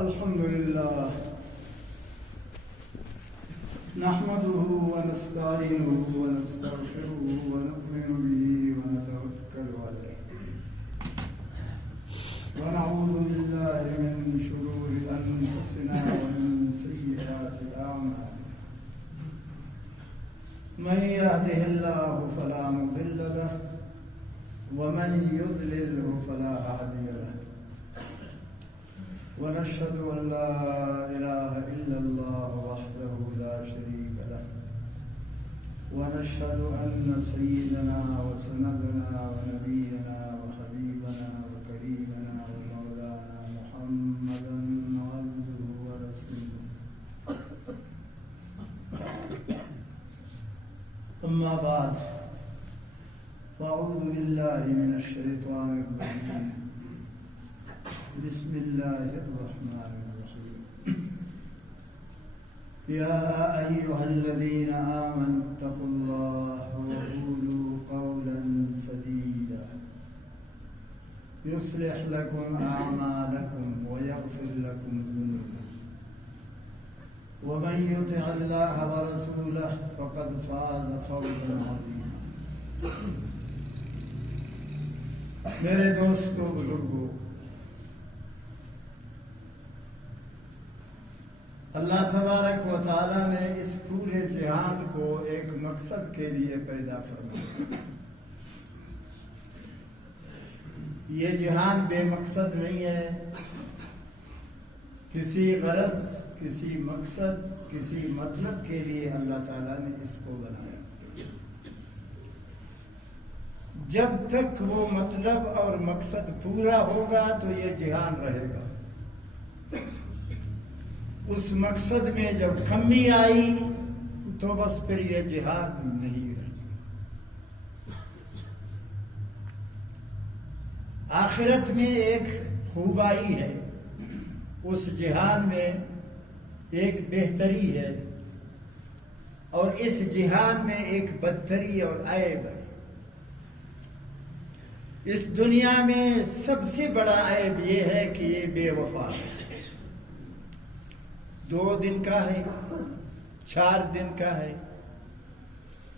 الحمد لله نحمده ونستعينه ونستغفره ونؤمن به ونتوكل عليه ونعوذ بالله من شرور أنفسنا ومن سيئات أعمالنا من يهده الله فلا مضل له ومن يضلله فلا هادي له ونشهد أن لا إله إلا الله وحده لا شريك له ونشهد أن سيدنا وسندنا ونبينا وحبيبنا وكريمنا ومولانا محمدا عبده ورسوله أما بعد فأعوذ بالله من الشيطان الرجيم بسم الله الرحمن الرحيم يا أيها الذين آمنوا اتقوا الله وقولوا قولا سديدا يصلح لكم أعمالكم ويغفر لكم ذنوبكم ومن يطع الله ورسوله فقد فاز فوزا عظيما میرے دوستو بزرگو، اللہ تبارک و تعالیٰ نے اس پورے جہان کو ایک مقصد کے لیے پیدا فرمایا۔ یہ جہان بے مقصد نہیں ہے، کسی غرض، کسی مقصد، کسی مطلب کے لیے اللہ تعالیٰ نے اس کو بنایا۔ جب تک وہ مطلب اور مقصد پورا ہوگا تو یہ جہان رہے گا۔ اس مقصد میں جب کمی آئی تو بس پھر یہ جہان نہیں رہا۔ آخرت میں ایک خوبائی ہے، اس جہان میں ایک بہتری ہے، اور اس جہان میں ایک بدتری اور عیب ہے۔ اس دنیا میں سب سے بڑا عیب یہ ہے کہ یہ بے وفا ہے۔ 2 دن کا ہے، 4 دن کا ہے،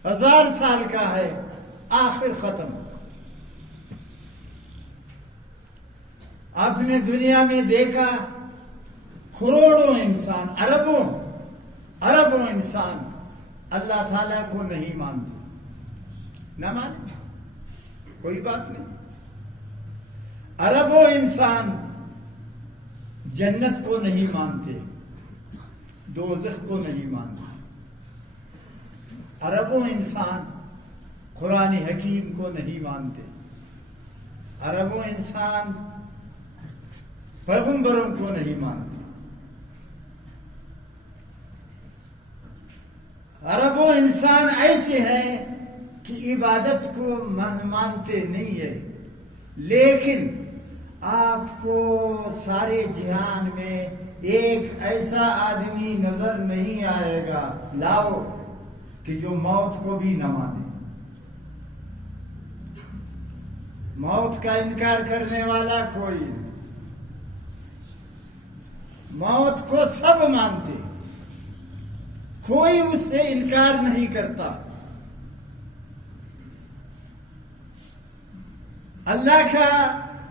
1000 سال کا ہے، آخر ختم۔ آپ نے دنیا میں دیکھا کروڑوں انسان، اربوں انسان اللہ تعالیٰ کو نہیں مانتے۔ نہ مانے کوئی بات نہیں۔ اربوں انسان جنت کو نہیں مانتے، دوزخ کو نہیں مانتے۔ اربوں انسان قرآن حکیم کو نہیں مانتے۔ اربوں انسان پیغمبروں کو نہیں مانتے۔ اربوں انسان ایسے ہیں کہ عبادت کو مانتے نہیں ہے، لیکن آپ کو سارے جہان میں ایک ایسا آدمی نظر نہیں آئے گا لاؤ کہ جو موت کو بھی نہ مانے۔ موت کا انکار کرنے والا کوئی نہیں۔ موت کو سب مانتے، کوئی اس سے انکار نہیں کرتا۔ اللہ کا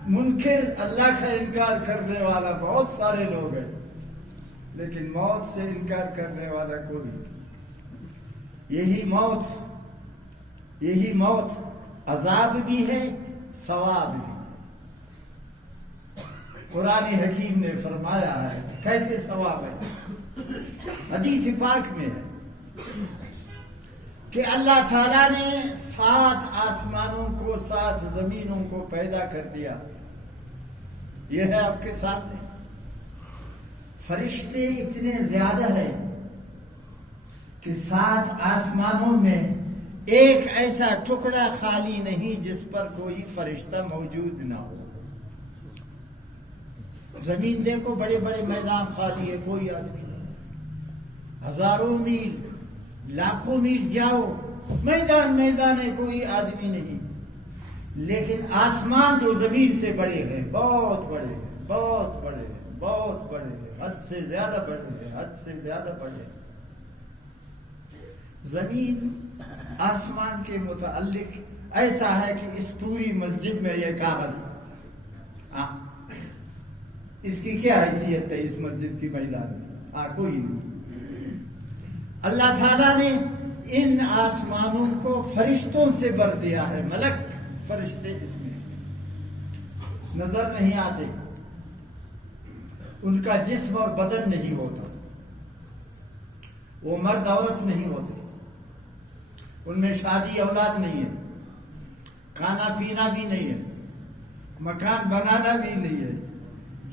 منکر، اللہ کا انکار کرنے والا بہت سارے لوگ ہیں، لیکن موت سے انکار کرنے والا کوئی نہیں۔ یہی موت عذاب بھی ہے، ثواب بھی ہے۔ قرآن حکیم نے فرمایا ہے کیسے ثواب ہے، حدیث پاک میں ہے کہ اللہ تعالیٰ نے 7 آسمانوں کو 7 زمینوں کو پیدا کر دیا۔ یہ ہے آپ کے سامنے۔ فرشتے اتنے زیادہ ہیں کہ 7 آسمانوں میں ایک ایسا ٹکڑا خالی نہیں جس پر کوئی فرشتہ موجود نہ ہو۔ زمین دیکھو، بڑے بڑے میدان خالی ہے، کوئی آدمی نہیں۔ ہزاروں میل، لاکھوں میل جاؤ، میدان ہے، کوئی آدمی نہیں۔ لیکن آسمان جو زمین سے بڑے ہیں، بہت بڑے ہیں، بہت بڑے ہیں، بہت بہت بڑے ہیں، حد سے زیادہ بڑے ہیں، حد سے زیادہ بڑے ہیں۔ زمین آسمان کے متعلق ایسا ہے کہ اس پوری مسجد میں یہ کاغذ، اس کی کیا حیثیت ہے اس مسجد کی میدان میں؟ کوئی نہیں۔ اللہ تعالیٰ نے ان آسمانوں کو فرشتوں سے بھر دیا ہے، ملک فرشتے اس میں نظر نہیں آتے، ان کا جسم اور بدن نہیں ہوتا، وہ مرد عورت نہیں ہوتے، ان میں شادی اولاد نہیں ہے، کھانا پینا بھی نہیں ہے، مکان بنانا بھی نہیں ہے،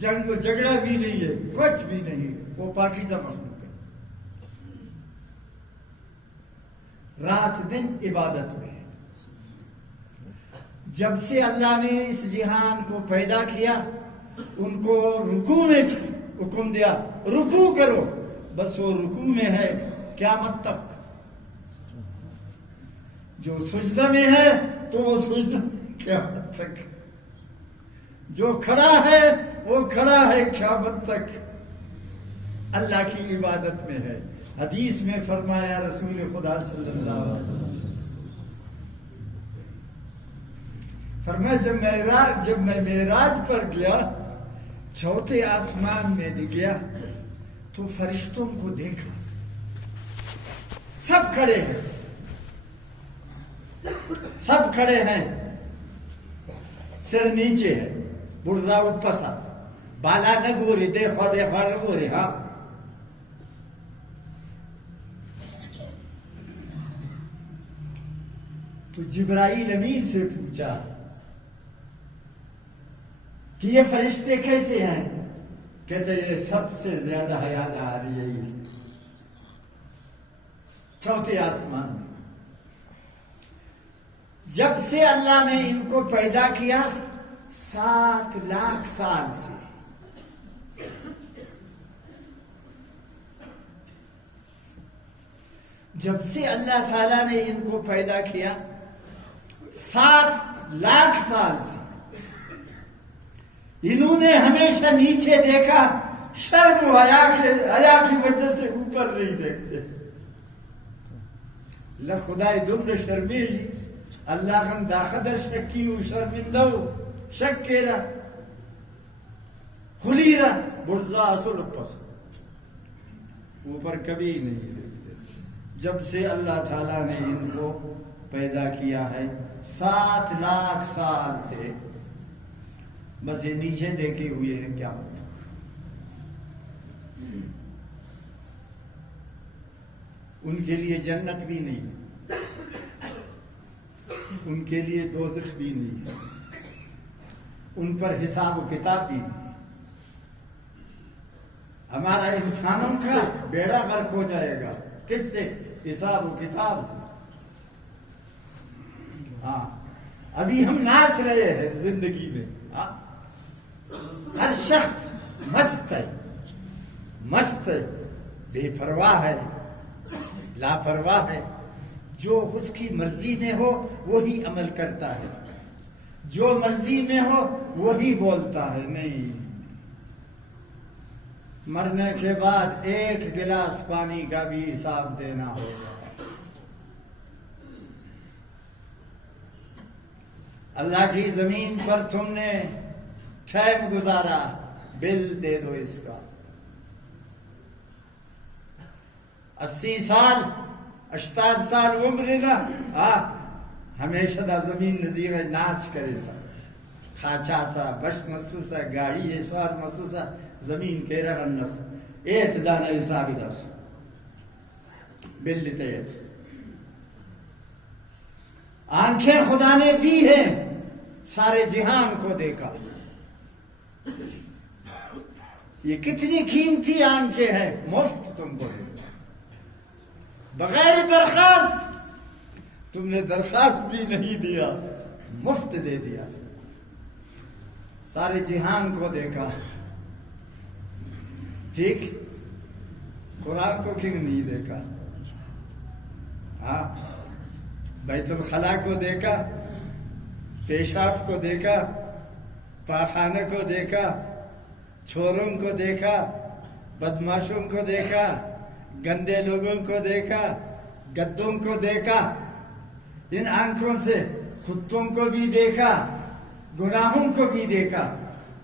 جنگ و جھگڑا بھی نہیں ہے، کچھ بھی نہیں، وہ پاکیزہ مخلوق ہے۔ رات دن عبادت میں ہے۔ جب سے اللہ نے اس جہان کو پیدا کیا ان کو رکوع میں حکم دیا، رکوع کرو، بس وہ رکوع میں ہے قیامت تک۔ جو سجدہ میں ہے تو وہ سجدہ قیامت تک، جو کھڑا ہے وہ کھڑا ہے قیامت تک، اللہ کی عبادت میں ہے۔ حدیث میں فرمایا رسول خدا صلی اللہ علیہ وسلم، فرمایا جب میں معراج پر گیا، چوتھے آسمان میں گیا تو فرشتوں کو دیکھا، سب کھڑے ہیں، سب کھڑے ہیں، سر نیچے ہے، برزا اوپسا، بالا نہ گوری، دیکھو دیکھو نہ گوری۔ ہاں، تو جبرائیل امین سے پوچھا کہ یہ فرشتے کیسے ہیں؟ کہتے یہ سب سے زیادہ حیات آ رہی ہے چوتھے آسمان میں۔ جب سے اللہ نے ان کو پیدا کیا 7 لاکھ سال سے، جب سے اللہ تعالیٰ نے ان کو پیدا کیا 7 لاکھ سال سے انہوں نے ہمیشہ نیچے دیکھا، شرم و حیا کی وجہ سے اوپر نہیں دیکھتے۔ خدای دم شرمیشی اللہ ہم داخدر شکی ہوں، شرمندہ ہو، شک کیرا خلیرا برزا اصل پس، اوپر کبھی نہیں دیکھتے۔ جب سے اللہ تعالیٰ نے ان کو پیدا کیا ہے 7 لاکھ سال سے، بس یہ نیچے دیکھے ہوئے ہیں کیا ہوتا۔ ان کے لیے جنت بھی نہیں، ان کے لیے دوزخ بھی نہیں ہے، ان پر حساب و کتاب بھی نہیں۔ ہمارا انسانوں کا بیڑا غرق ہو جائے گا، کس سے؟ حساب و کتاب سے۔ ہاں، ابھی ہم ناچ رہے ہیں زندگی میں، ہر شخص مست ہے، مست ہے، بے پرواہ ہے، لاپرواہ ہے، جو اس کی مرضی میں ہو وہی عمل کرتا ہے، جو مرضی میں ہو وہی بولتا ہے۔ نہیں، مرنے کے بعد 1 گلاس پانی کا بھی حساب دینا ہوگا۔ اللہ کی زمین پر تم نے ٹائم گزارا، بل دے دو اس کا۔ 80 سال 80 سال عمر نا، ہمیشہ دا زمین نظیر ناچ کرے سا، خاچا سا، بش مسوسا، گاڑی سوار مسوسا، زمین کے رغنس ایت دانا حسابی دس بل لیتے ایت۔ آنکھیں خدا نے دی ہیں، سارے جہان کو دیکھا۔ یہ کتنی قیمتی آنکھیں ہیں، مفت تم کو دے، بغیر درخواست، تم نے درخواست بھی نہیں دیا، مفت دے دیا، سارے جہان کو دیکھا۔ ٹھیک، قرآن کو کیوں نہیں دیکھا؟ ہاں، بیت الخلا کو دیکھا، پیشاب کو دیکھا، پاخانہ کو دیکھا، چھوروں کو دیکھا، بدماشوں کو دیکھا، گندے لوگوں کو دیکھا، گدوں کو دیکھا، ان آنکھوں سے کتوں کو بھی دیکھا، گناہوں کو بھی دیکھا،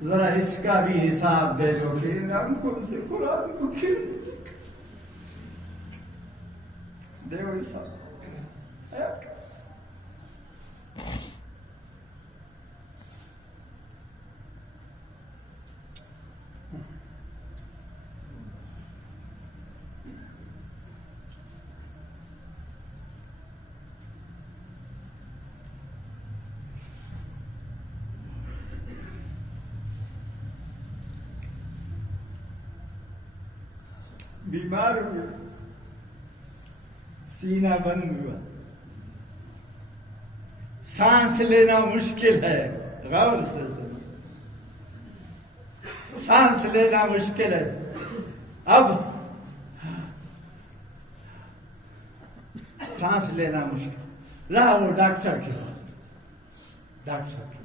ذرا اس کا بھی حساب دے دو کہ ان آنکھوں سے قرآن کو کیوں دیکھا؟ دیو حساب بیمار ہوئے، سینہ بند ہوا، سانس لینا مشکل ہے، غور سے سنو، سانس لینا مشکل ہے، اب سانس لینا مشکل، رہا وہ ڈاکٹر کے پاس، ڈاکٹر کے پاس،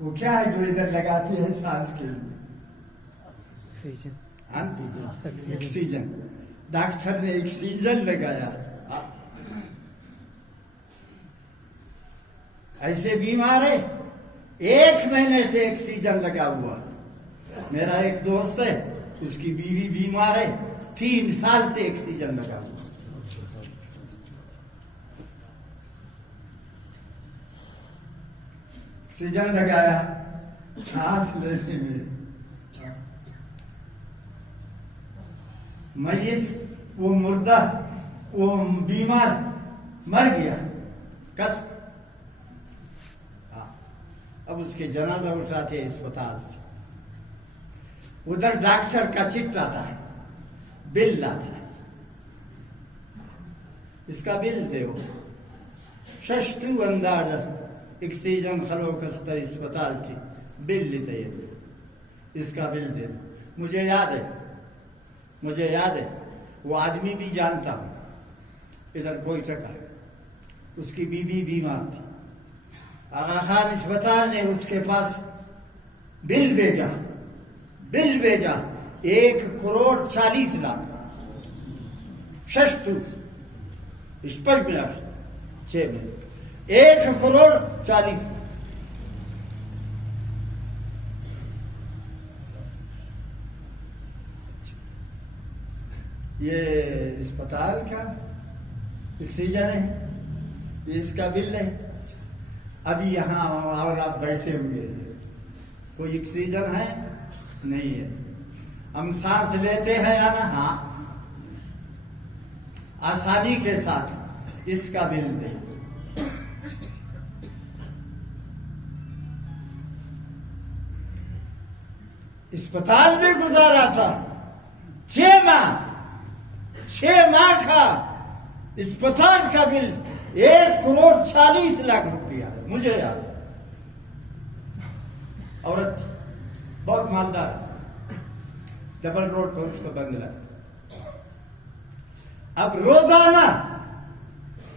وہ کیا ہے جو ادھر لگاتے ہیں سانس کے لیے؟ آکسیجن۔ ڈاکٹر نے آکسیجن لگایا، ایسے بیمار ہے 1 مہینے سے آکسیجن لگا ہوا۔ میرا ایک دوست ہے، اس کی بیوی بیمار ہے، 3 سال سے آکسیجن لگا ہوا۔ آکسیجن لگایا، سانس لینے میں میت، وہ مردہ، وہ بیمار مر گیا، کس اب اس کے جنازہ اٹھاتے ہیں اسپتال سے، ادھر ڈاکٹر کا چٹ آتا ہے، بل آتا ہے، اس کا بل دیو، ششتو اندار آکسیجن خلوکست اسپتال تھی، بل لیتے ہیں، اس کا بل دے دو۔ مجھے یاد ہے وہ آدمی بھی جانتا ہوں، ادھر کوئی ٹکا، اس کی بیوی بیمار تھی، آغا خان اسپتال نے اس کے پاس بل بھیجا، 1,40,00,000 ششتو اسپش میں 6 میں 1,40,00,000۔ یہ اسپتال کا آکسیجن ہے، یہ اس کا بل ہے۔ ابھی یہاں اور آپ بیٹھے ہوئے ہیں، کوئی آکسیجن ہے؟ نہیں ہے۔ ہم سانس لیتے ہیں یا نا؟ ہاں، آسانی کے ساتھ اس کا بل دیں۔ اسپتال میں گزارا تھا 6 ماہ کا اسپتال کا بل 1,40,00,000 روپیہ، مجھے یاد ہے۔ عورت بہت مالدار، ڈبل روڈ پر اس کا بنگلہ۔ اب روزانہ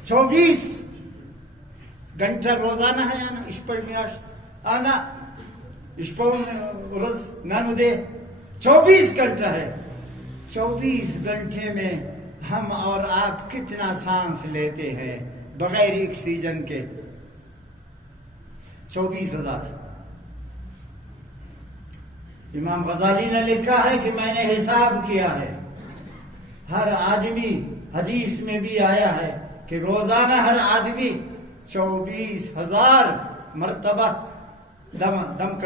24 گھنٹہ روزانہ ہے آنا، آنا 24 گھنٹہ ہے۔ 24 گھنٹے میں ہم اور آپ کتنا سانس لیتے ہیں بغیر آکسیجن کے؟ 24,000۔ امام غزالی نے لکھا ہے کہ میں نے حساب کیا ہے، ہر آدمی، حدیث میں بھی آیا ہے کہ روزانہ ہر آدمی 24,000 مرتبہ دم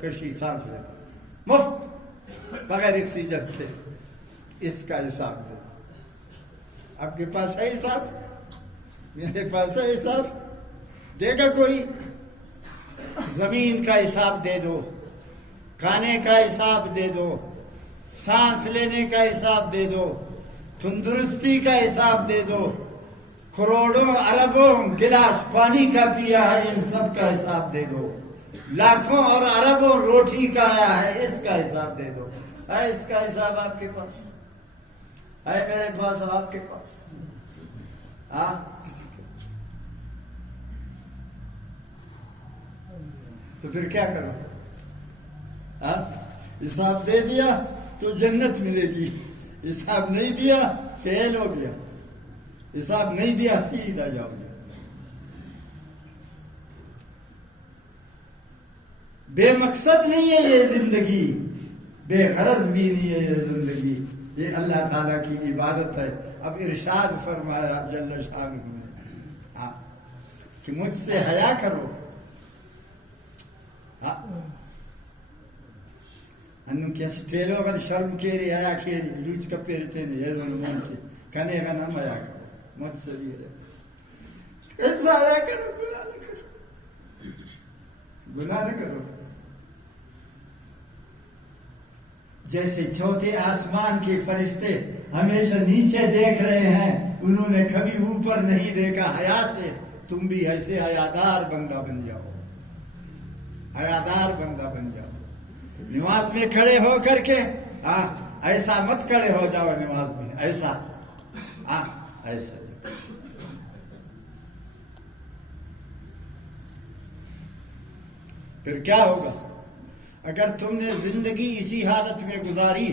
کشی سانس لیتا، مفت بغیر آکسیجن کے۔ اس کا حساب دے، آپ کے پاس ہے حساب؟ میرے پاس ہے حساب؟ دے گا کوئی؟ زمین کا حساب دے دو، کھانے کا حساب دے دو، سانس لینے کا حساب دے دو، تندرستی کا حساب دے دو، کروڑوں اربوں گلاس پانی کا پیا ہے، ان سب کا حساب دے دو، لاکھوں اور اربوں روٹی کا آیا ہے، اس کا حساب دے دو۔ ہے اس کا حساب آپ کے پاس؟ ہے میرے پاس، آپ کے پاس؟ ہاں، کسی کے پاس؟ تو پھر کیا کرو؟ حساب دے دیا تو جنت ملے گی، حساب نہیں دیا فیل ہو گیا، حساب نہیں دیا سیدھا جاؤ گے۔ بے مقصد نہیں ہے یہ زندگی، بے غرض بھی نہیں ہے یہ زندگی، یہ اللہ تعالیٰ کی عبادت ہے۔ اب ارشاد فرمایا جل شانہ نے کہ مجھ سے حیا کرو۔ انو کیسے ٹیلو گا شرم کیری حیا کیری لوچ کپیری تینے یہ دونوں مونچے کنے گا نام حیا کرو مجھ سے بھی ہے ایسا حیا کرو، گناہ نہ کرو، گناہ نہ کرو۔ جیسے چوتھے آسمان کے فرشتے ہمیشہ نیچے دیکھ رہے ہیں، انہوں نے کبھی اوپر نہیں دیکھا حیا سے، تم بھی ایسے حیادار بندہ بن جاؤ، حیادار بندہ بن جاؤ۔ نماز میں کھڑے ہو کر کے ایسا مت کھڑے ہو جاؤ نماز میں، ایسا ایسا پھر کیا ہوگا؟ اگر تم نے زندگی اسی حالت میں گزاری،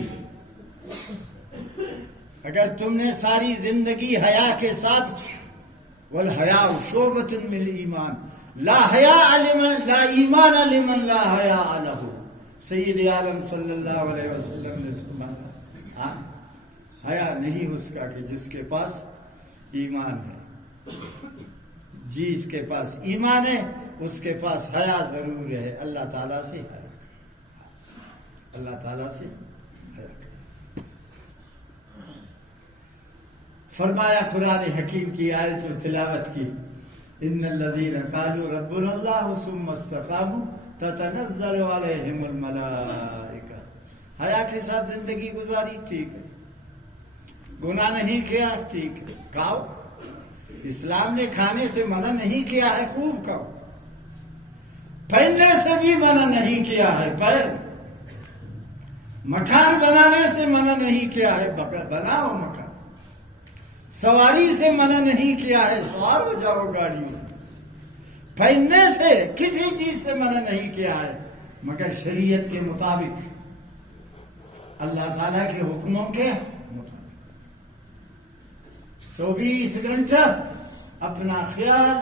اگر تم نے ساری زندگی حیا کے ساتھ، والحیاء شعبۃ من الایمان لا حیاء لمن لا ایمان لمن لا حیاء لہ، سید عالم صلی اللہ علیہ وسلم نے فرمایا حیا نہیں اس کا کہ جس کے پاس ایمان ہے، جس کے پاس ایمان ہے اس کے پاس حیا ضرور ہے۔ اللہ تعالیٰ سے حیا، اللہ تعالیٰ سے حیا۔ فرمایا قرآن حکیم کی آیت و تلاوت کی، ان الذین قالوا ربنا اللہ ثم استقاموا تتنزل علیہم الملائکہ۔ حیا کے ساتھ زندگی گزاری ٹھیک ہے، گناہ نہیں کیا ٹھیک ہے، کھاؤ، اسلام نے کھانے سے منع نہیں کیا ہے، خوب کھاؤ، پہننے سے بھی منع نہیں کیا ہے، پہن، مکان بنانے سے منع نہیں کیا ہے، بناؤ مکان، سواری سے منع نہیں کیا ہے، سوار ہو جاؤ گاڑی میں، پہننے سے کسی چیز سے منع نہیں کیا ہے، مگر شریعت کے مطابق، اللہ تعالیٰ کے حکموں کے مطابق 24 گھنٹہ اپنا خیال،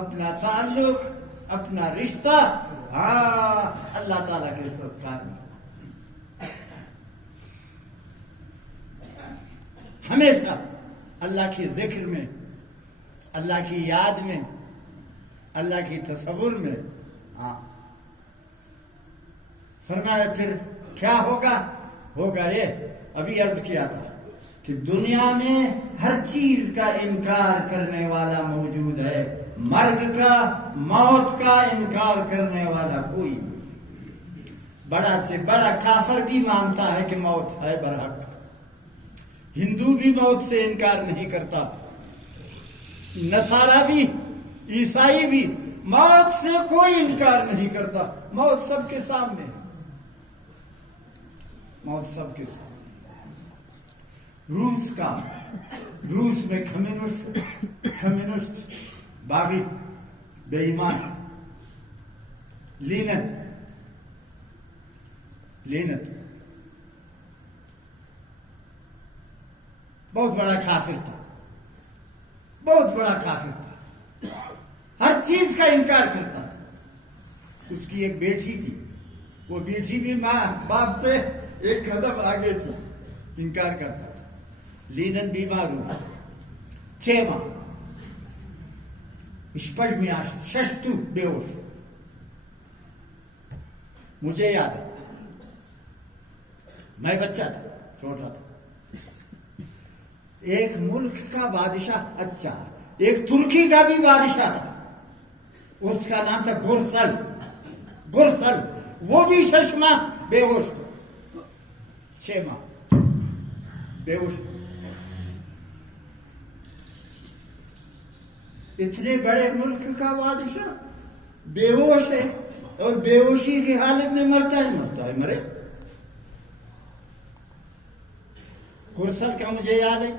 اپنا تعلق، اپنا رشتہ اللہ تعالیٰ کے ساتھ قائم، ہمیشہ اللہ کی ذکر میں، اللہ کی یاد میں، اللہ کی تصور میں۔ فرمایا پھر کیا ہوگا؟ ہوگا یہ ابھی عرض کیا تھا کہ دنیا میں ہر چیز کا انکار کرنے والا موجود ہے، مرگ کا، موت کا انکار کرنے والا کوئی نہیں۔ بڑا سے بڑا کافر بھی مانتا ہے کہ موت ہے برحق، ہندو بھی موت سے انکار نہیں کرتا، نصارہ بھی، عیسائی بھی، موت سے کوئی انکار نہیں کرتا، موت سب کے سامنے ہے، موت سب کے سامنے۔ روس میں کمیونسٹ باغی بے ایمان، لینن بہت بڑا کافر تھا، بہت بڑا کافر تھا، ہر چیز کا انکار کرتا تھا۔ اس کی ایک بیٹی تھی، وہ بیٹی بھی ماں باپ سے ایک قدم آگے تھی، انکار کرتا تھا۔ لینن بیمار ہوا 6 ماہ، ششتو بے ہوش، مجھے یاد ہے میں بچہ تھا، چھوٹا تھا۔ ایک ملک کا بادشاہ، اچھا ایک ترکی کا بھی بادشاہ تھا، اس کا نام تھا گرسل، وہ بھی 6 ماہ بے ہوش تھا، 6 ماہ بے ہوش۔ اتنے بڑے ملک کا بادشاہ بے ہوش ہے، اور بے ہوشی کی حالت میں مرتا ہے مرے۔ گرسل کا مجھے یاد ہے،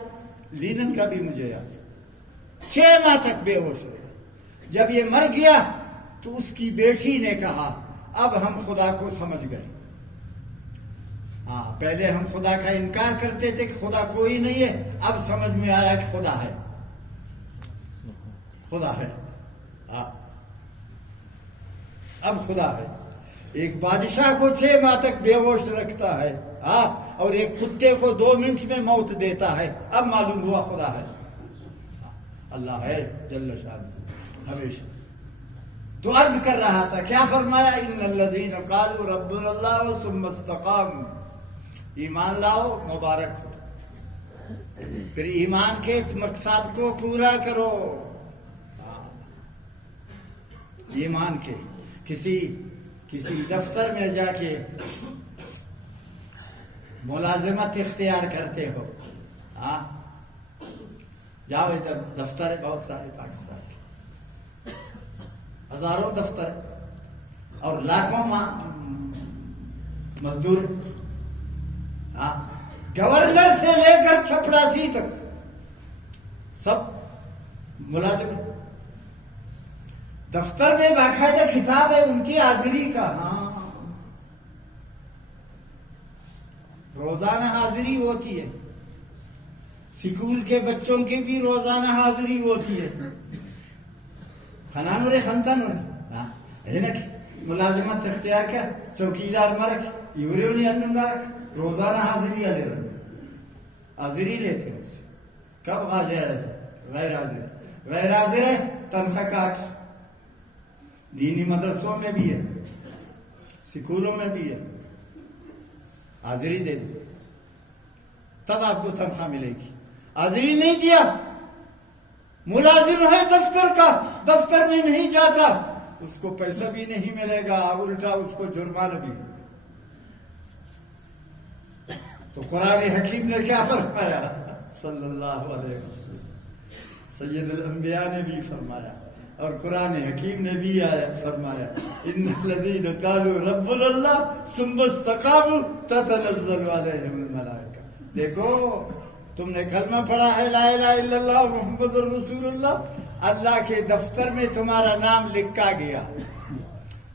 لینن کا بھی مجھے یاد ہے، 6 ماہ تک بے ہوش رہے۔ جب یہ مر گیا تو اس کی بیٹی نے کہا اب ہم خدا کو سمجھ گئے، ہاں پہلے ہم خدا کا انکار کرتے تھے کہ خدا کوئی نہیں ہے، اب سمجھ میں آیا کہ خدا ہے، خدا ہے، ہاں اب خدا ہے۔ ایک بادشاہ کو 6 ماہ تک بے ہوش رکھتا ہے، ہاں، اور ایک کتے کو 2 منٹ میں موت دیتا ہے، اب معلوم ہوا خدا ہے، اللہ ہے جل شانہ ہمیشہ۔ تو عرض کر رہا تھا، کیا فرمایا؟ ان الذین قالوا ربنا اللہ ثم استقاموا، ایمان لاؤ مبارک ہو، پھر ایمان کے مقصد کو پورا کرو، ایمان کے کسی دفتر میں جا کے ملازمت اختیار کرتے ہو، ہاں جاؤ ادھر دفتر ہے بہت سارے پاکستان کے، ہزاروں دفتر اور لاکھوں مزدور، ہاں گورنر سے لے کر چھپڑاسی تک سب ملازم، دفتر میں باقاعدہ کتاب ہے ان کی حاضری کا، ہاں روزانہ حاضری ہوتی ہے، سکول کے بچوں کی بھی روزانہ حاضری ہوتی ہے، خنانور خنتن ملازمت اختیار کر چوکیدار مرک یوریونی ان مرک روزانہ حاضری لے رہے، حاضری لیتے اس سے، کب حاضر ہے؟ غیر حاضر، غیر حاضر ہے تنخواہ کاٹ، دینی مدرسوں میں بھی ہے، سکولوں میں بھی ہے، حاضری دے دو تب آپ کو تنخواہ ملے گی، حاضری نہیں دیا، ملازم ہے دفتر کا، دفتر میں نہیں جاتا، اس کو پیسہ بھی نہیں ملے گا، الٹا اس کو جرمانہ بھی ہوگا۔ تو قرآن حکیم نے کیا فرمایا صلی اللہ علیہ وسلم، سید الانبیاء نے بھی فرمایا اور قرآن حکیم نے بھی فرمایا، ان الذین قالوا ربنا اللہ ثم استقاموا تتنزل علیہم الملائکہ۔ دیکھو تم نے کلمہ پڑھا ہے لا الہ الا اللہ محمد رسول اللہ، اللہ کے دفتر میں تمہارا نام لکھا گیا،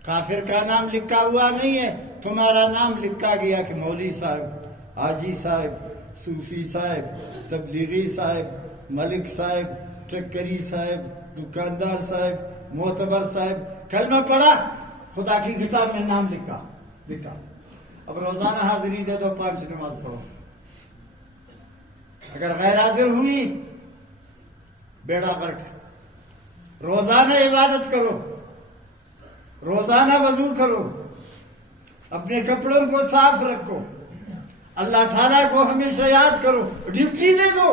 کافر کا نام لکھا ہوا نہیں ہے، تمہارا نام لکھا گیا کہ مولوی صاحب، حاجی صاحب، صوفی صاحب، تبلیغی صاحب، ملک صاحب، ٹکری صاحب، دکاندار صاحب، معتبر صاحب، کلمہ پڑھا، خدا کی کتاب میں نام لکھا۔ اب روزانہ حاضری دے دو، 5 نماز پڑھو، اگر غیر حاضر ہوئی بیڑا غرق، روزانہ عبادت کرو، روزانہ وضو کرو، اپنے کپڑوں کو صاف رکھو، اللہ تعالیٰ کو ہمیشہ یاد کرو، ڈیوٹی دے دو،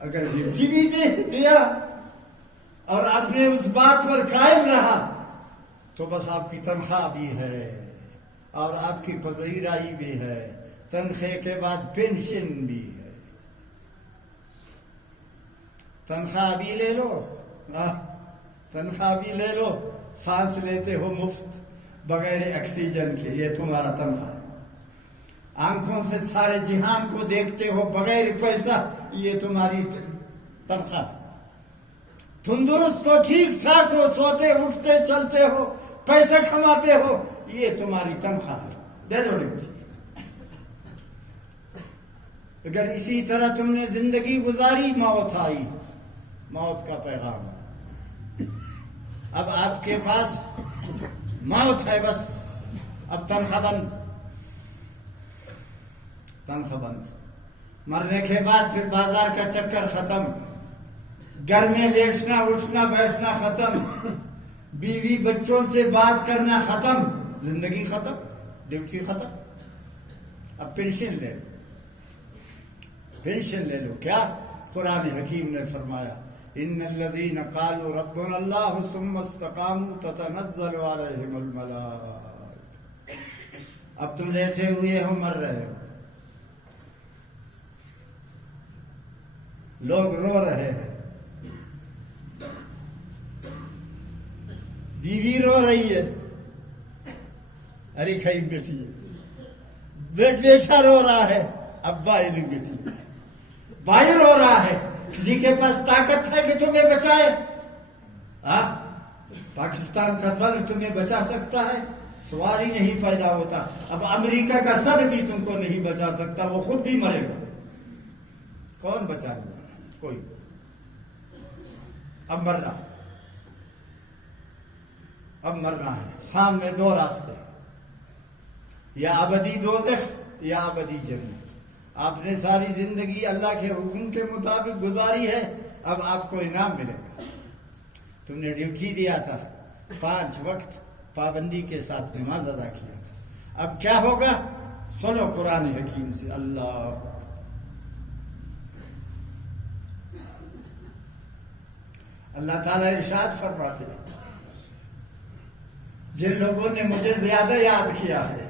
اگر ڈیوٹی بھی دیا اور اپنے اس بات پر قائم رہا تو بس آپ کی تنخواہ بھی ہے اور آپ کی پذیرائی بھی ہے، تنخواہ کے بعد پینشن بھی ہے، تنخواہ بھی لے لو، تنخواہ بھی لے لو، سانس لیتے ہو مفت بغیر آکسیجن کے، یہ تمہارا تنخواہ، آنکھوں سے سارے جہان کو دیکھتے ہو بغیر پیسہ، یہ تمہاری تنخواہ، تندرست ہو، ٹھیک ٹھاک ہو، سوتے اٹھتے چلتے ہو، پیسہ کماتے ہو، یہ تمہاری تنخواہ، دے دو ڈیوٹی۔ اگر اسی طرح تم نے زندگی گزاری، موت آئی، موت کا پیغام، اب آپ کے پاس موت ہے، بس اب تنخواہ بند، مرنے کے بعد پھر بازار کا چکر ختم، گھر میں لیٹنا اٹھنا بیٹھنا ختم، بیوی بچوں سے بات کرنا ختم، زندگی ختم، ڈیوٹی ختم، اب پینشن لے لو، پینشن لے لو۔ کیا قرآن حکیم نے فرمایا، ان الذین قالوا ربنا اللہ ثم استقاموا تتنزل علیہم الملائکہ۔ اب تم لیٹے ہوئے ہو، مر رہے ہو، لوگ رو رہے ہیں، بیوی رو رہی ہے، ارے کھائی بیٹھی ہے، بیٹا رو رہا ہے، ابا علم بیٹھی، بھائی رو رہا ہے، کسی کے پاس طاقت ہے کہ تمہیں بچائے؟ پاکستان کا سر تمہیں بچا سکتا ہے؟ سوال ہی نہیں پیدا ہوتا. اب امریکہ کا صد بھی تم کو نہیں بچا سکتا, وہ خود بھی مرے گا. کون بچا لے گا؟ کوئی. اب مرنا ہے. سامنے دو راستے, یا ابدی دوزخ یا ابدی جنت. آپ نے ساری زندگی اللہ کے حکم کے مطابق گزاری ہے, اب آپ کو انعام ملے گا. تم نے ڈیوٹی دیا تھا, 5 وقت پابندی کے ساتھ نماز ادا کیا تھا. اب کیا ہوگا؟ سنو قرآن حکیم سے. اللہ تعالیٰ ارشاد فرماتے ہیں, جن لوگوں نے مجھے زیادہ یاد کیا ہے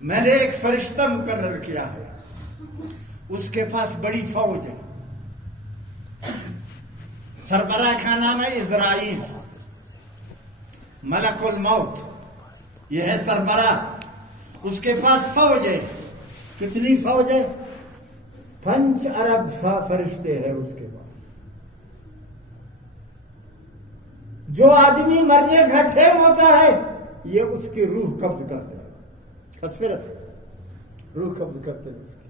میں نے ایک فرشتہ مقرر کیا ہے, اس کے پاس بڑی فوج ہے. سربراہ کا نام ہے اسرائیل, ملک الموت, یہ ہے سربراہ. اس کے پاس فوج ہے. کتنی فوج ہے؟ 5 ارب فرشتے ہیں اس کے پاس. جو آدمی مرنے کا ٹائم ہوتا ہے یہ اس کی روح قبض کرتے ہیں. روح قبض کرتے ہیں اس کی.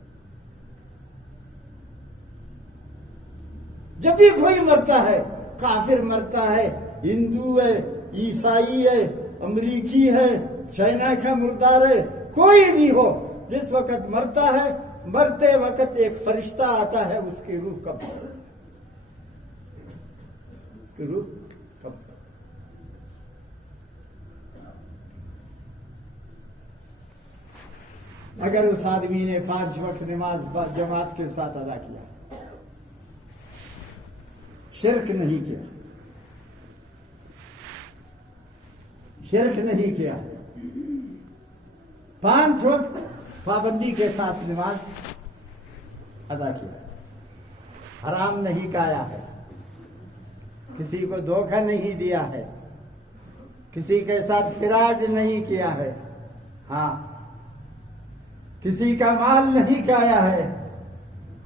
جب بھی کوئی مرتا ہے, کافر مرتا ہے, ہندو ہے, عیسائی ہے, امریکی ہے, چائنا کا مردار ہے, کوئی بھی ہو, جس وقت مرتا ہے, مرتے وقت ایک فرشتہ آتا ہے, اس کی روح قبض کرتا ہے. اس کی روح قبض کرتا ہے. اگر اس آدمی نے 5 وقت نماز جماعت کے ساتھ ادا کیا, شرک نہیں کیا, شرک نہیں کیا, 5 وقت پابندی کے ساتھ نماز ادا کیا, حرام نہیں کھایا ہے, کسی کو دھوکہ نہیں دیا ہے, کسی کے ساتھ فراڈ نہیں کیا ہے, ہاں کسی کا مال نہیں کھایا ہے,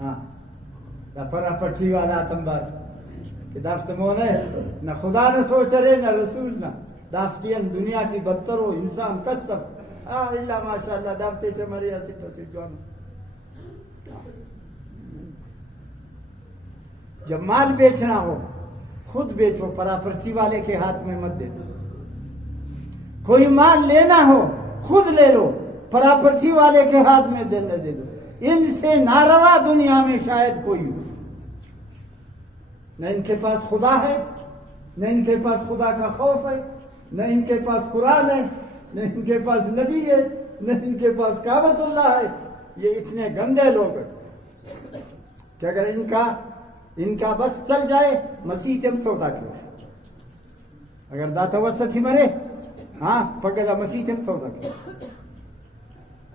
ہاں پراپرٹی والا تمبر کہ دافتمون ہے, نہ خدا نہ سوچ رہے نہ رسول نہ دافتین دنیا کی بدتر ہو انسان کسف اللہ ماشاءاللہ دافتے چمری ایسی تصویر جوانا. جب مال بیچنا ہو خود بیچو, پراپرٹی والے کے ہاتھ میں مت دے دو. کوئی مال لینا ہو خود لے لو, پراپرٹی والے کے ہاتھ میں دینے دے دو. ان سے ناروا دنیا میں شاید کوئی ہو. نہ ان کے پاس خدا ہے, نہ ان کے پاس خدا کا خوف ہے, نہ ان کے پاس قرآن ہے, نہ ان کے پاس نبی ہے, نہ ان کے پاس کعبۃ اللہ ہے. یہ اتنے گندے لوگ ہیں کہ اگر ان کا بس چل جائے مسیح تم سودا کیا. اگر داتا وسط ہی مرے, ہاں پکڑا مسیح تم سودا کیا.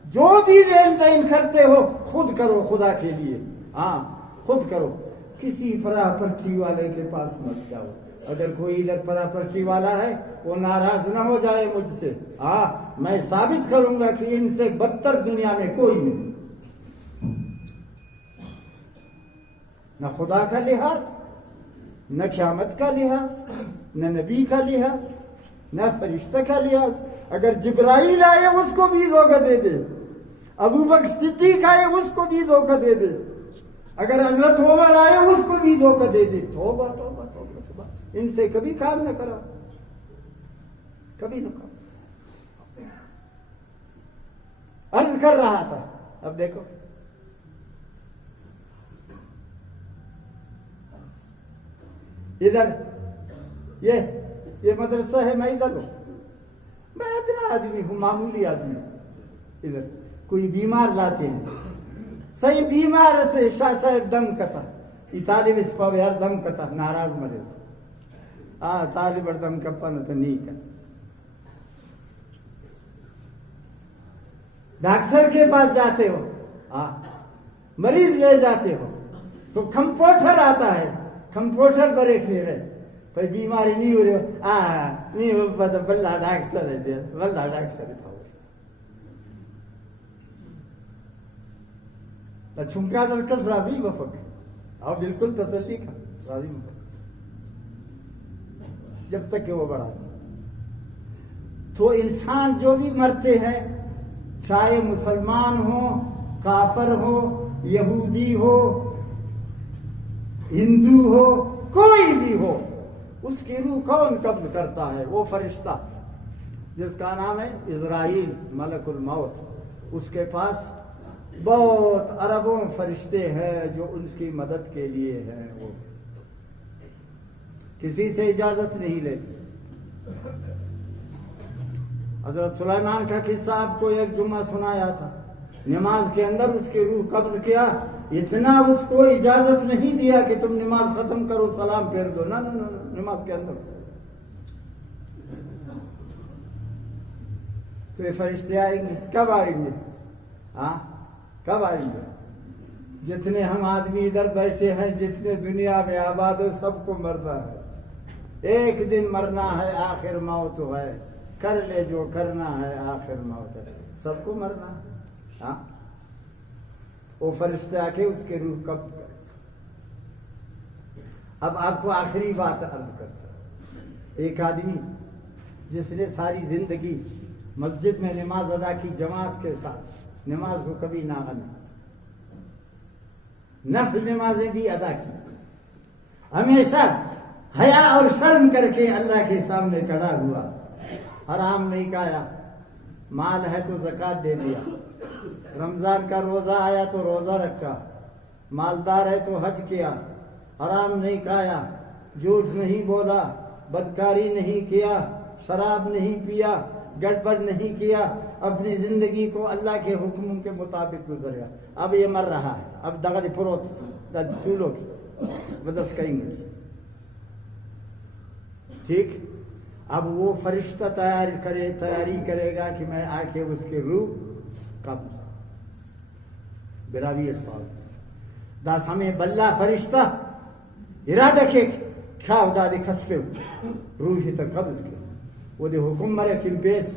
جو بھی لین دین کرتے ہو خود کرو خدا کے لیے, ہاں خود کرو, کسی پراپرٹی والے کے پاس مت جاؤ. اگر کوئی ادھر پراپرٹی والا ہے وہ ناراض نہ ہو جائے مجھ سے, ہاں میں ثابت کروں گا کہ ان سے بدتر دنیا میں کوئی نہیں. نہ خدا کا لحاظ, نہ قیامت کا لحاظ, نہ نبی کا لحاظ, نہ فرشتہ کا لحاظ. اگر جبرائیل آئے اس کو بھی دھوکہ دے دے, ابو بکر صدیق آئے اس کو بھی دھوکہ دے دے, اگر حضرت عمر آئے اس کو بھی دھوکہ دے دے. توبہ توبہ توبہ توبہ, ان سے کبھی کام نہ کرو, کبھی نہ کرو. عرض کر رہا تھا, اب دیکھو ادھر یہ مدرسہ ہے, میں ادھر ہوں, میں اتنا آدمی ہوں, معمولی آدمی ہوں. ادھر کوئی بیمار لاتے ہیں, صحیح بیمار سے شاہ صاحب دم کتا, یہ طالب اس پاو یار دم کتا, ناراض مرے, ہاں طالب دم کپا نہ تو نہیں کر. ڈاکٹر کے پاس جاتے ہو, ہاں مریض لے جاتے ہو تو کمپاؤنڈر آتا ہے, کمپاؤنڈر بریک لے رہے, کوئی بیماری نہیں ہو رہی, نہیں ہو پتا, بلہ ڈاکٹر ہے دے, بلہ ڈاکٹر ہے. چھمکا ڈر کس راضی وفق, اور بالکل تسلی کا جب تک کہ وہ بڑا ہے. تو انسان جو بھی مرتے ہیں، چاہے مسلمان ہو، کافر ہو، یہودی ہو، ہندو ہو، کوئی بھی ہو، اس کی روح کون قبض کرتا ہے؟ وہ فرشتہ جس کا نام ہے اسرائیل ملک الموت. اس کے پاس بہت اربوں فرشتے ہیں جو اس کی مدد کے لیے ہیں. وہ کسی سے اجازت نہیں لیتے. حضرت سلیمان کا قصہ آپ کو ایک جمعہ سنایا تھا. نماز کے اندر اس کی روح قبض کیا، اتنا اس کو اجازت نہیں دیا کہ تم نماز ختم کرو سلام پھیر دو. نہ نماز کے اندر. تو یہ فرشتے آئیں گے. کب آئیں گے؟ ہاں کب آئیں گے؟ جتنے ہم آدمی ادھر بیٹھے ہیں، جتنے دنیا میں آباد ہو، سب کو مرنا ہے. ایک دن مرنا ہے، آخر موت ہے. کر لے جو کرنا ہے، آخر موت ہے. سب کو مرنا ہے. ہاں وہ فرشتے آ کے اس کے روح قبض کرے. اب آپ کو آخری بات عرض کرتا ہوں. ایک آدمی جس نے ساری زندگی مسجد میں نماز ادا کی جماعت کے ساتھ، نماز کو کبھی نہ گنا، نفل نمازیں بھی ادا کی، ہمیشہ حیا اور شرم کر کے اللہ کے سامنے کھڑا ہوا، حرام نہیں کھایا، مال ہے تو زکوٰۃ دے دیا، رمضان کا روزہ آیا تو روزہ رکھا، مالدار ہے تو حج کیا، حرام نہیں کھایا، جھوٹ نہیں بولا، بدکاری نہیں کیا، شراب نہیں پیا، گڑبڑ نہیں کیا، اپنی زندگی کو اللہ کے حکموں کے مطابق گزریا. اب یہ مر رہا ہے. اب دغل پروت چولو کی بدس کہیں گے. ٹھیک. اب وہ فرشتہ تیاری کرے گا کہ میں آ کے اس کے روح قبض براویٹ پاؤ. داس ہمیں بلہ فرشتہ ارادہ کے کھاؤ دادے کسفے روحی تک قبض کے وہ دے حکم مرے کم پیس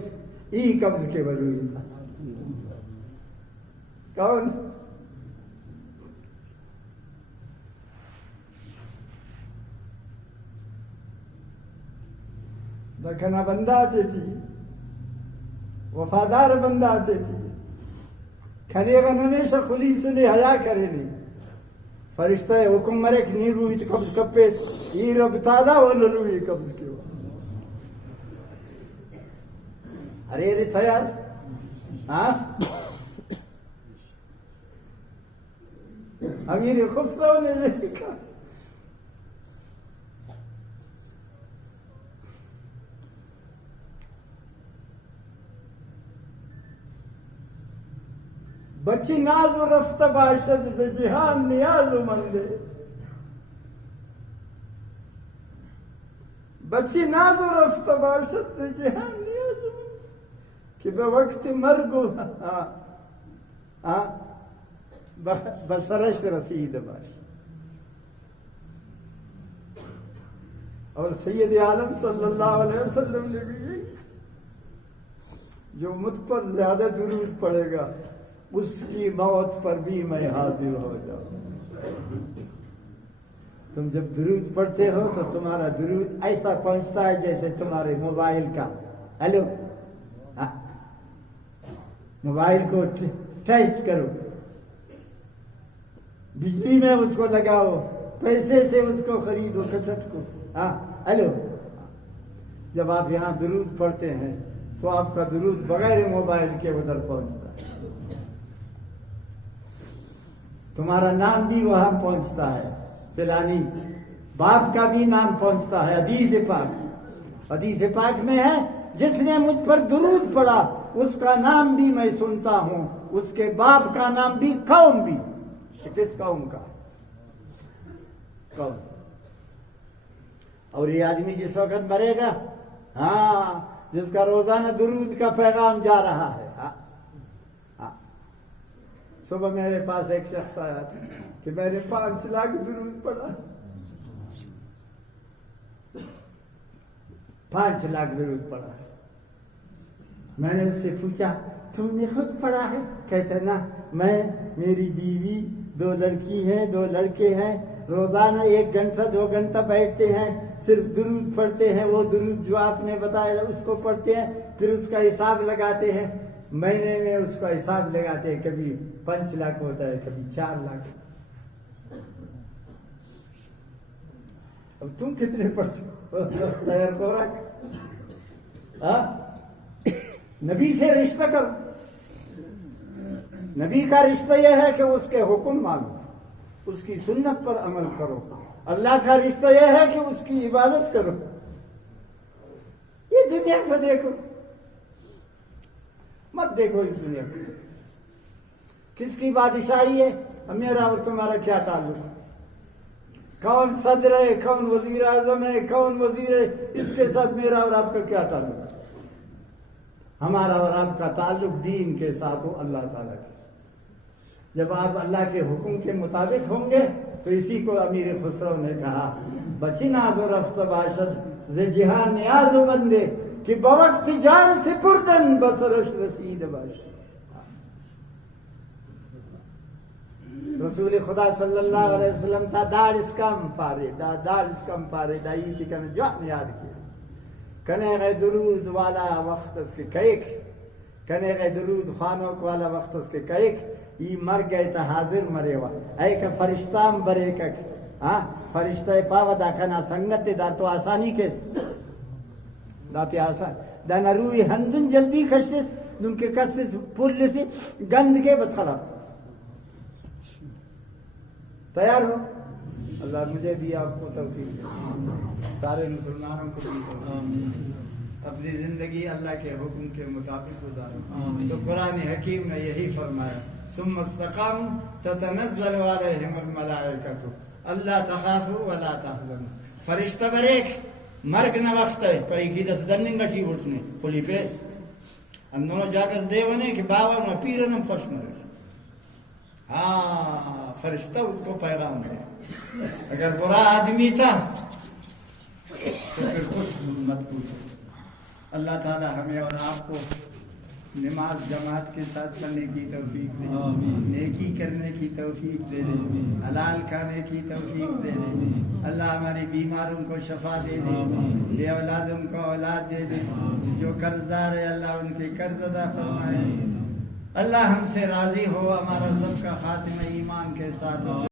ای قبض کے بروحی تھا. کون؟ دکھنا بندہ آتے تھی، وفادار بندہ آتے تھی، کھنے گا ہمیشہ خلی سنے حیا کرے نہیں. فرشتہ حکم مرے کہ نی روحی تو قبض کپے ای رب تادا والا روحی قبض کے ہوا. ارے رے تھا یار. ہاں امیر خسرو نے یہ کہا بچی ناز و رفت باشد ز جہان نیاز و مندے. بچی ناز و رفت باشد ز جہان نیاز و مندے کہ به وقت مرگ و بسرش رسید باش. اور سید عالم صلی اللہ علیہ وسلم نے بھی جو مجھ پر زیادہ درود پڑے گا اس کی موت پر بھی میں حاضر ہو جاؤں. تم جب درود پڑھتے ہو تو تمہارا درود ایسا پہنچتا ہے جیسے تمہارے موبائل کا ہیلو. موبائل کو ٹیسٹ کرو، بجلی میں اس کو لگاؤ، پیسے سے اس کو خریدو کچٹ کو. ہاں ہیلو. جب آپ یہاں درود پڑھتے ہیں تو آپ کا درود بغیر موبائل کے ادھر پہنچتا ہے. تمہارا نام بھی وہاں پہنچتا ہے، فلانی باپ کا بھی نام پہنچتا ہے. حدیث پاک میں ہے جس نے مجھ پر درود پڑا اس کا نام بھی میں سنتا ہوں، اس کے باپ کا نام بھی، قوم بھی. کس قوم کا؟ قوم. اور یہ آدمی جس وقت مرے گا، ہاں جس کا روزانہ درود کا پیغام جا رہا ہے. صبح میرے پاس ایک شخص آیا تھا کہ میں نے 5 لاکھ درود پڑھا. 5 لاکھ درود پڑھا. میں نے اس سے پوچھا تم نے خود پڑھا ہے؟ کہتا نا میں، میری بیوی، 2 لڑکی ہیں، 2 لڑکے ہیں، روزانہ 1 گھنٹہ 2 گھنٹہ بیٹھتے ہیں، صرف درود پڑھتے ہیں، وہ درود جو آپ نے بتایا اس کو پڑھتے ہیں، پھر اس کا حساب لگاتے ہیں، مہینے میں اس کا حساب لگاتے ہیں، کبھی 5 لاکھ ہوتا ہے، کبھی 4 لاکھ۔ اب تم کتنے پڑھتے ہو؟ تیار کو رکھ۔ نبی سے رشتہ کرو۔ نبی کا رشتہ یہ ہے کہ اس کے حکم مانو، اس کی سنت پر عمل کرو۔ اللہ کا رشتہ یہ ہے کہ اس کی عبادت کرو۔ یہ دنیا کو دیکھو، مت دیکھو اس دنیا کو۔ کس کی بادشاہی ہے؟ میرا اور تمہارا کیا تعلق؟ کون صدر ہے، کون وزیر اعظم ہے، کون وزیر ہے، اس کے ساتھ میرا اور آپ کا کیا تعلق؟ ہمارا اور آپ کا تعلق دین کے ساتھ ہو، اللہ تعالیٰ کے ساتھ۔ جب آپ اللہ کے حکم کے مطابق ہوں گے تو اسی کو امیر خسرو نے کہا، بچی ناز و رفت باشد ز جہان نیاز و بندے کہ بوقت جان سپردن بسرش رسید باشد۔ رسول خدا صلی اللہ علیہ وسلم تا دار اس کم پارے دار اس کم پارے دائی تھی کنے جوان یاد کیا کنے غی درود والا وقت اس کے کئیک، کنے غی درود خانوک والا وقت اس کے کئیک، یہ مر گئے تا حاضر مرے وا اے کہ فرشتام برے کک، فرشتہ پاو دا کنا سنگت دا تو آسانی کس دا تی آسان دا نروی ہندن جلدی کشس دن کے کسس پل سے گند کے بس خلاص۔ تیار ہو؟ اللہ مجھے بھی آپ کو توفیق دے، سارے مسلمانوں کو بھی توفیق، اپنی زندگی اللہ کے حکم کے مطابق گزارو۔ تو قرآن حکیم نے یہی فرمایا، ثم استقاموا تتنزل علیہم الملائکۃ الا تخافوا ولا تحزنوا۔ فرشتہ بریک مرگ نہ وقت ہے پئی کی دس دننگا چی اٹھنے خلی پیس انہوں جاگز دیونے کہ باوا نہ پیرنم خوش مرے۔ ہاں فرشتہ اس کو پیغام دے، اگر برا آدمی تھا تو پھر کچھ مت پوچھو۔ اللہ تعالی ہمیں اور آپ کو نماز جماعت کے ساتھ پڑھنے کی توفیق دے، نیکی کرنے کی توفیق دے دے، حلال کھانے کی توفیق دے دے۔ اللہ ہماری بیماروں کو شفا دے دے، بے اولادوں کو اولاد دے دے، جو قرض دار ہے اللہ ان کے قرض ادا فرمائے۔ اللہ ہم سے راضی ہو، ہمارا سب کا خاتمہ ایمان کے ساتھ ہو۔